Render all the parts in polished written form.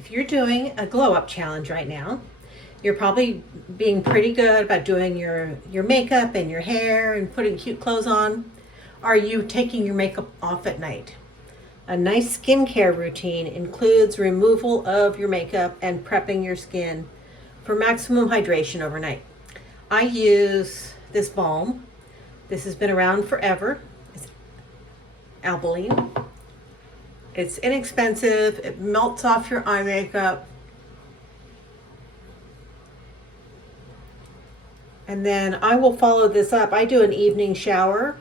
if you're doing a glow up challenge right now, you're probably being pretty good about doing your makeup and your hair and putting cute clothes on. Are you taking your makeup off at night? A nice skincare routine includes removal of your makeup and prepping your skin for maximum hydration overnight. I use this balm. This has been around forever. It's albaline. It's inexpensive. It melts off your eye makeup. And then I will follow this up. I do an evening shower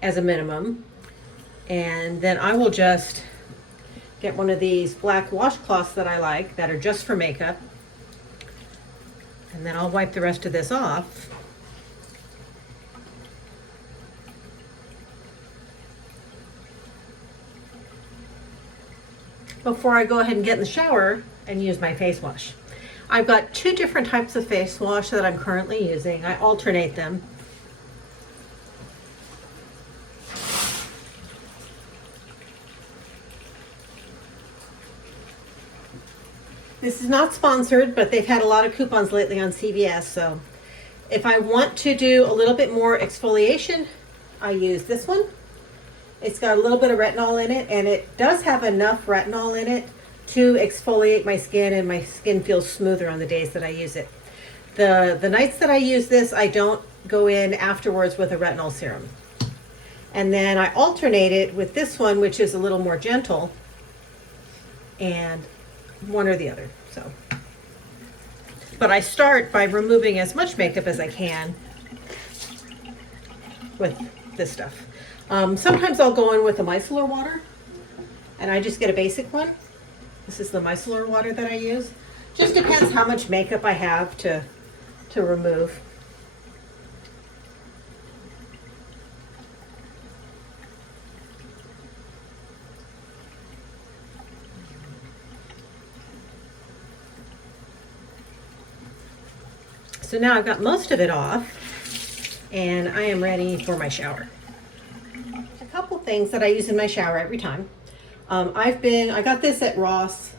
as a minimum. And then I will just get one of these black washcloths that I like that are just for makeup. And then I'll wipe the rest of this off. Before I go ahead and get in the shower and use my face wash. I've got two different types of face wash that I'm currently using. I alternate them. This is not sponsored, but they've had a lot of coupons lately on CVS. So if I want to do a little bit more exfoliation, I use this one. It's got a little bit of retinol in it, and it does have enough retinol in it to exfoliate my skin, and my skin feels smoother on the days that I use it. The nights that I use this, I don't go in afterwards with a retinol serum. And then I alternate it with this one, which is a little more gentle, and one or the other. So, but I start by removing as much makeup as I can with this stuff. Sometimes I'll go in with a micellar water, and I just get a basic one. This is the micellar water that I use. Just depends how much makeup I have to remove. So now I've got most of it off, and I am ready for my shower. A couple things that I use in my shower every time. I got this at Ross,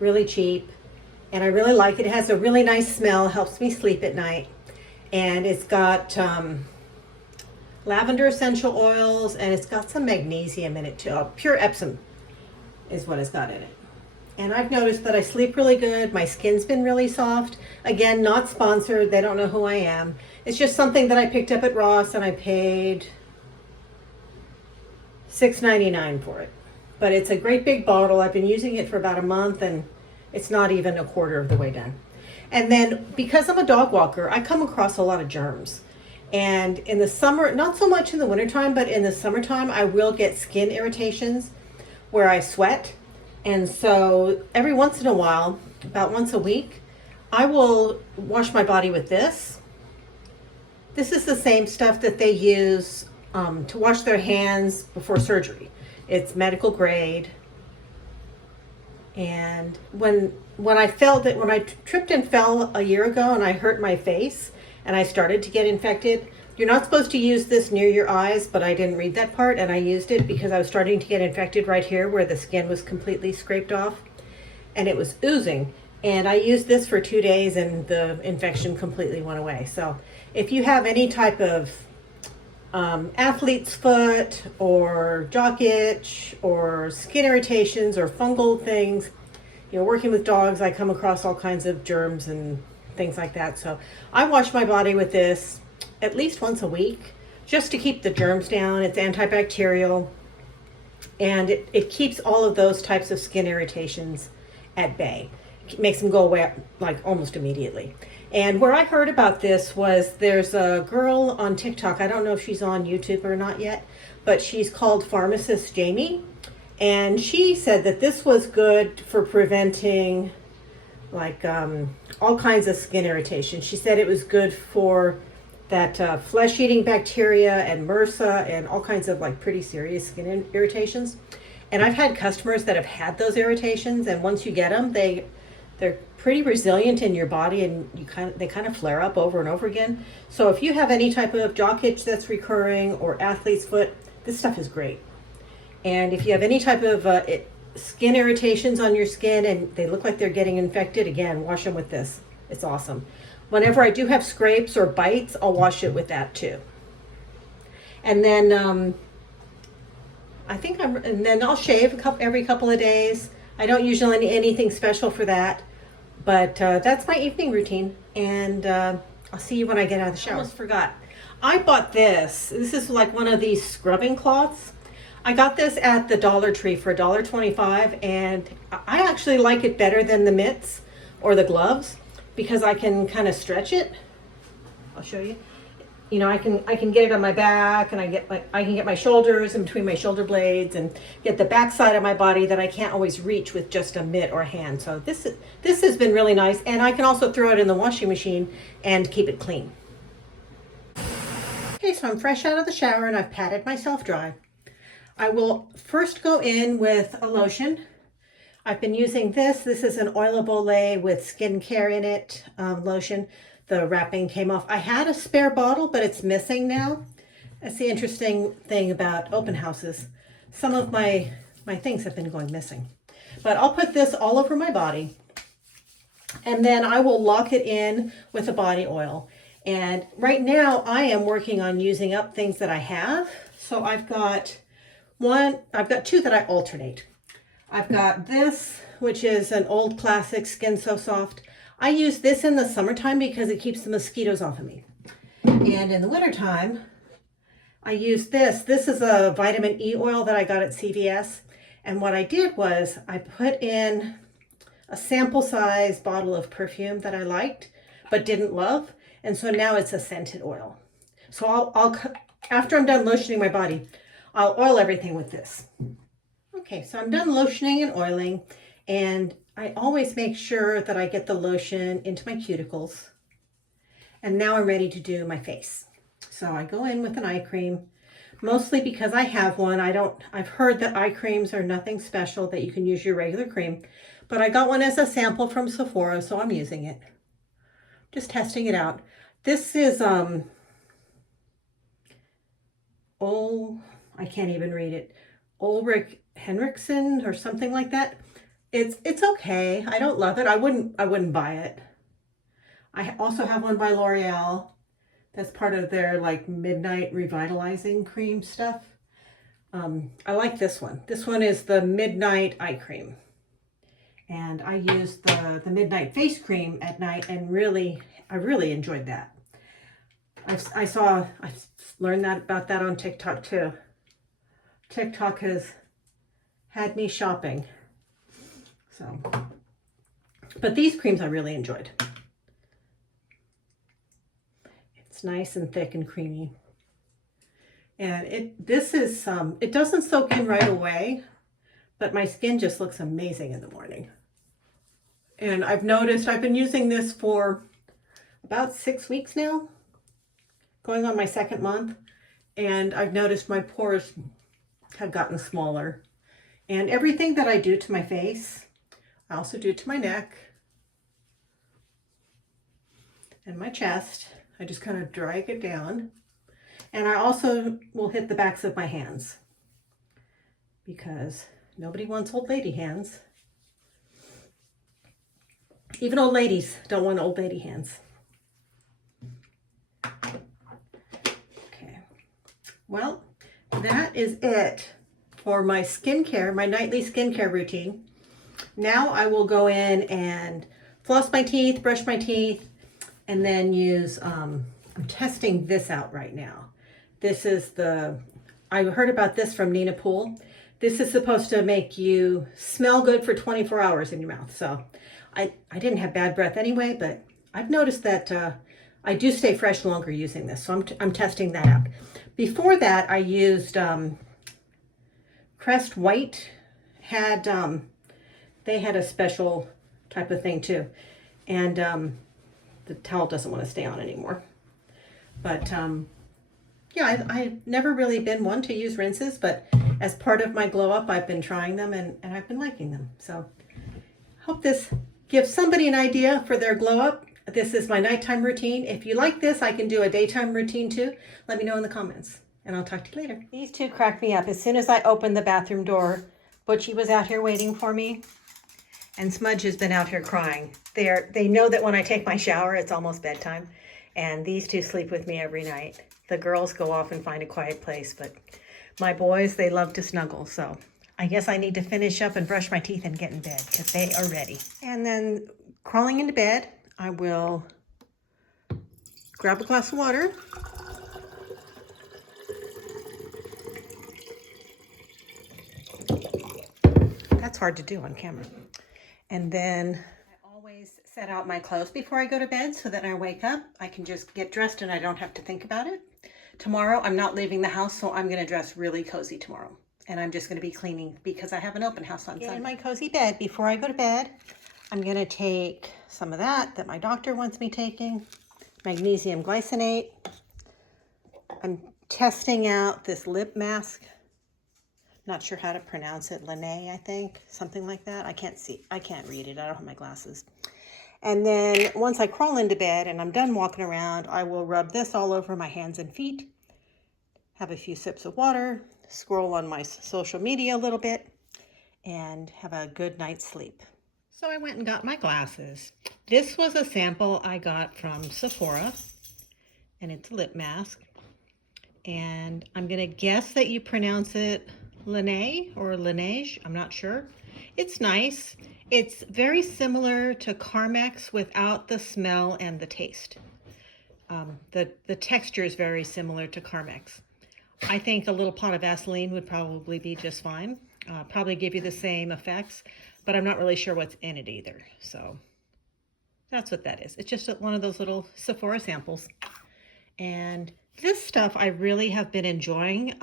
really cheap, and I really like it. It has a really nice smell, helps me sleep at night, and it's got lavender essential oils, and it's got some magnesium in it too. Pure Epsom is what it's got in it. And I've noticed that I sleep really good. My skin's been really soft. Again, not sponsored. They don't know who I am. It's just something that I picked up at Ross, and I paid $6.99 for it. But it's a great big bottle. I've been using it for about a month, and it's not even a quarter of the way done. And then because I'm a dog walker, I come across a lot of germs. And in the summer, not so much in the wintertime, but in the summertime, I will get skin irritations where I sweat. And so every once in a while, about once a week, I will wash my body with this. This is the same stuff that they use to wash their hands before surgery. It's medical grade. And when I tripped and fell a year ago and I hurt my face and I started to get infected, you're not supposed to use this near your eyes, but I didn't read that part, and I used it because I was starting to get infected right here where the skin was completely scraped off, and it was oozing. And I used this for 2 days, and the infection completely went away. So if you have any type of athlete's foot or jock itch or skin irritations or fungal things, working with dogs, I come across all kinds of germs and things like that. So I wash my body with this at least once a week just to keep the germs down. It's antibacterial, and it keeps all of those types of skin irritations at bay. It makes them go away like almost immediately. And where I heard about this was there's a girl on TikTok, I don't know if she's on YouTube or not yet, but she's called Pharmacist Jamie, and she said that this was good for preventing like all kinds of skin irritation. She said it was good for that flesh-eating bacteria and MRSA and all kinds of like pretty serious skin irritations. And I've had customers that have had those irritations, and once you get them, they're pretty resilient in your body, and they kind of flare up over and over again. So if you have any type of jock itch that's recurring or athlete's foot, this stuff is great. And if you have any type of skin irritations on your skin and they look like they're getting infected, again, wash them with this. It's awesome. Whenever I do have scrapes or bites, I'll wash it with that too. And then and then I'll shave every couple of days. I don't usually need anything special for that, but that's my evening routine. And I'll see you when I get out of the shower. I almost forgot. I bought this. This is like one of these scrubbing cloths. I got this at the Dollar Tree for $1.25, and I actually like it better than the mitts or the gloves because I can kind of stretch it. I'll show you. You know, I can get it on my back, and I can get my shoulders in between my shoulder blades, and get the back side of my body that I can't always reach with just a mitt or a hand. So this has been really nice, and I can also throw it in the washing machine and keep it clean. Okay, so I'm fresh out of the shower and I've patted myself dry. I will first go in with a lotion. I've been using this. This is an Oil of Olay with skincare in it lotion. The wrapping came off. I had a spare bottle, but it's missing now. That's the interesting thing about open houses. Some of my things have been going missing. But I'll put this all over my body, and then I will lock it in with a body oil. And right now I am working on using up things that I have. So I've got two that I alternate. I've got this, which is an old classic Skin So Soft. I use this in the summertime because it keeps the mosquitoes off of me. And in the wintertime, I use this. This is a vitamin E oil that I got at CVS. And what I did was I put in a sample size bottle of perfume that I liked, but didn't love. And so now it's a scented oil. So I'll after I'm done lotioning my body, I'll oil everything with this. Okay, so I'm done lotioning and oiling, and I always make sure that I get the lotion into my cuticles. And now I'm ready to do my face. So I go in with an eye cream, mostly because I have one. I've heard that eye creams are nothing special, that you can use your regular cream, but I got one as a sample from Sephora, so I'm using it. Just testing it out. This is I can't even read it. Ulrich Henriksen or something like that. It's okay. I don't love it. I wouldn't buy it. I also have one by L'Oreal. That's part of their like midnight revitalizing cream stuff. I like this one. This one is the Midnight Eye Cream. And I use the Midnight Face Cream at night, and I really enjoyed that. I learned about that on TikTok too. TikTok has had me shopping. So, but these creams I really enjoyed. It's nice and thick and creamy. And it doesn't soak in right away, but my skin just looks amazing in the morning. And I've noticed I've been using this for about 6 weeks now, going on my second month, and I've noticed my pores have gotten smaller. And everything that I do to my face, I also do to my neck and my chest. I just kind of drag it down. And I also will hit the backs of my hands because nobody wants old lady hands. Even old ladies don't want old lady hands. Okay, well, that is it for my skincare, my nightly skincare routine. Now I will go in and floss my teeth, brush my teeth, and then use, I'm testing this out right now. This is I heard about this from Nina Poole. This is supposed to make you smell good for 24 hours in your mouth. So I didn't have bad breath anyway, but I've noticed that I do stay fresh longer using this. So I'm testing that out. Before that, I used Crest White. They had a special type of thing too. And the towel doesn't want to stay on anymore. But yeah, I've never really been one to use rinses, but as part of my glow up, I've been trying them and I've been liking them. So hope this gives somebody an idea for their glow up. This is my nighttime routine. If you like this, I can do a daytime routine too. Let me know in the comments, and I'll talk to you later. These two crack me up. As soon as I open the bathroom door, Butchie was out here waiting for me, and Smudge has been out here crying. They know that when I take my shower, it's almost bedtime, and these two sleep with me every night. The girls go off and find a quiet place, but my boys, they love to snuggle, so I guess I need to finish up and brush my teeth and get in bed because they are ready. And then crawling into bed, I will grab a glass of water. That's hard to do on camera. And then I always set out my clothes before I go to bed so that when I wake up, I can just get dressed and I don't have to think about it. Tomorrow, I'm not leaving the house, so I'm going to dress really cozy tomorrow. And I'm just going to be cleaning because I have an open house on Sunday. In my cozy bed, before I go to bed, I'm going to take some of that my doctor wants me taking, magnesium glycinate. I'm testing out this lip mask. Not sure how to pronounce it. Lene, I think. Something like that. I can't read it. I don't have my glasses. And then once I crawl into bed and I'm done walking around, I will rub this all over my hands and feet. Have a few sips of water. Scroll on my social media a little bit. And have a good night's sleep. So I went and got my glasses. This was a sample I got from Sephora. And it's a lip mask. And I'm going to guess that you pronounce it Laneige or Laneige, I'm not sure. It's nice. It's very similar to Carmex without the smell and the taste. The texture is very similar to Carmex. I think a little pot of Vaseline would probably be just fine. Probably give you the same effects, but I'm not really sure what's in it either. So that's what that is. It's just one of those little Sephora samples. And this stuff I really have been enjoying.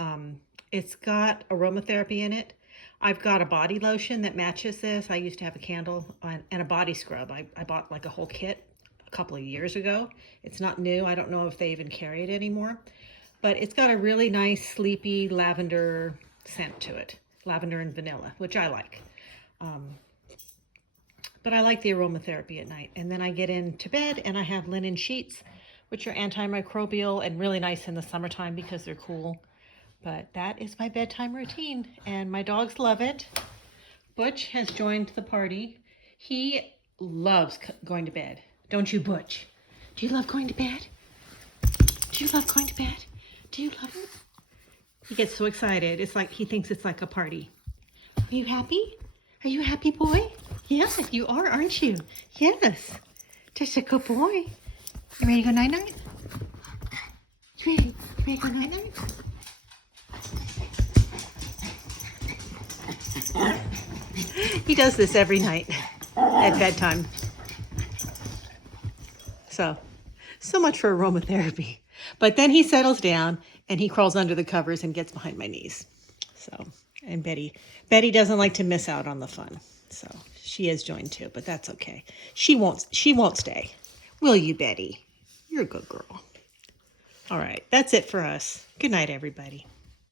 It's got aromatherapy in it. I've got a body lotion that matches this. I used to have a candle and a body scrub. I bought like a whole kit a couple of years ago. It's not new. I don't know if they even carry it anymore. But it's got a really nice sleepy lavender scent to it. Lavender and vanilla, which I like. But I like the aromatherapy at night. And then I get into bed and I have linen sheets, which are antimicrobial and really nice in the summertime because they're cool. But that is my bedtime routine, and my dogs love it. Butch has joined the party. He loves going to bed. Don't you, Butch? Do you love going to bed? Do you love going to bed? Do you love it? He gets so excited. It's like he thinks it's like a party. Are you happy? Are you a happy boy? Yes, you are, aren't you? Yes. Just a good boy. You ready to go night-night? You ready to go night-night? He does this every night at bedtime. So much for aromatherapy. But then he settles down and he crawls under the covers and gets behind my knees. So, and Betty doesn't like to miss out on the fun. So she has joined too, but that's okay. She won't stay. Will you, Betty? You're a good girl. All right, that's it for us. Good night, everybody.